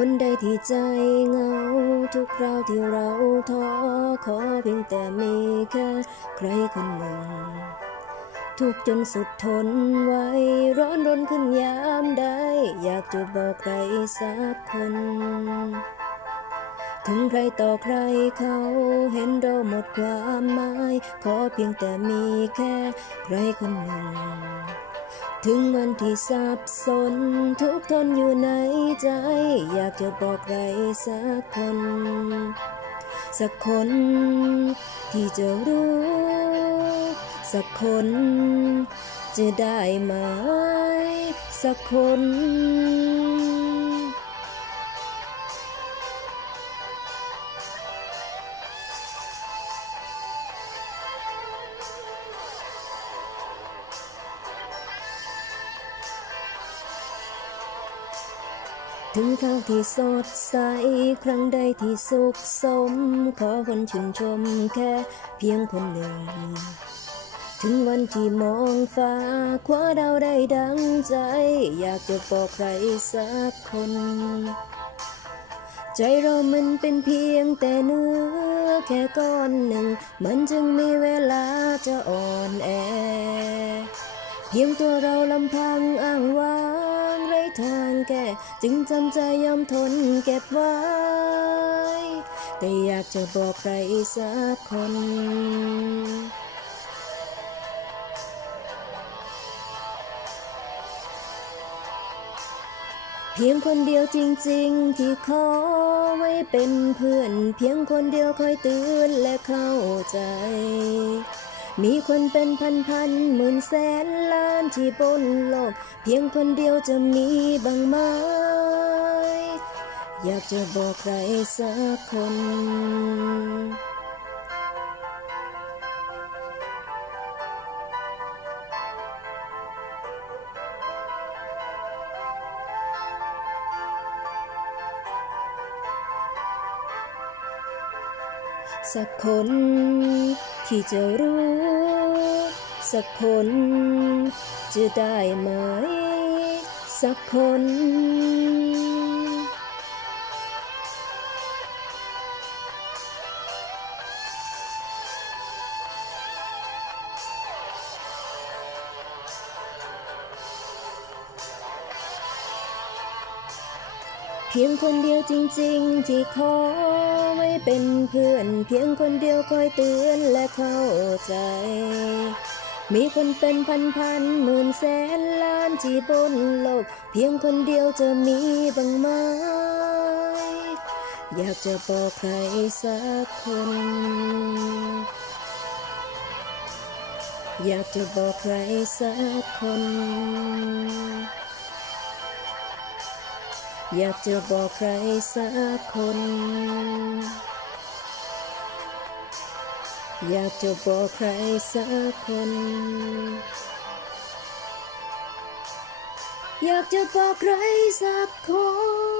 คนใดที่ใจเหงา ทุกคราวที่เราท้อขอเพียงแต่มีแค่ใครคนหนึ่ง ทุกจนสุดทนไว้ ร้อนรนขึ้นยามใด อยากจะบอกใครสักคน ถึงใครต่อใครเขาเห็นเราหมดความหมาย ขอเพียงแต่มีแค่ใครคนหนึ่ง ถึงวันที่สับสน ทุกทนอยู่ในใจ อยากจะบอกใครสักคน สักคนที่จะรู้ สักคนจะได้ไหมสักคน ถึงคราวที่สดใส ครั้งใดที่สุขสม ขอคนชื่นชมแค่เพียงคนหนึ่ง ถึงวันที่มองฟ้า คว้าดาวได้ดังใจ อยากจะบอกใครสักคน ใจเรามันเป็นเพียงแต่เนื้อแค่ก้อนหนึ่ง มันจึงมีเวลาจะอ่อนแอ เพียงตัวเราลำพังอ้างว้าง ทางแก้จึงจำใจยอมทนเก็บไว้ แต่อยากจะบอกใครสักคนเพียงคนเดียวจริงๆ ที่ขอไว้เป็นเพื่อน เพียงคนเดียวคอยเตือนและเข้าใจ มีคนเป็นพันพันหมื่นแสนล้านที่บนโลก เพียงคนเดียวจะมีบ้างไหมอยากจะบอกใครสักคน สักคน ที่จะรู้ สักคน จะได้ไหม สักคน เพียงคนเดียวจริง ๆ ที่ขอ ไว้เป็นเพื่อน เพียงคนเดียวคอยเตือนและเข้าใจ มีคนเป็นพันพันหมื่นแสนล้านที่บนโลก เพียงคนเดียวจะมีบ้างไหมอยากจะบอกใครสักคน อยากจะบอกใครสักคน อยากจะบอกใครสักคน อยากจะบอกใครสักคน อยากจะบอกใครสักคน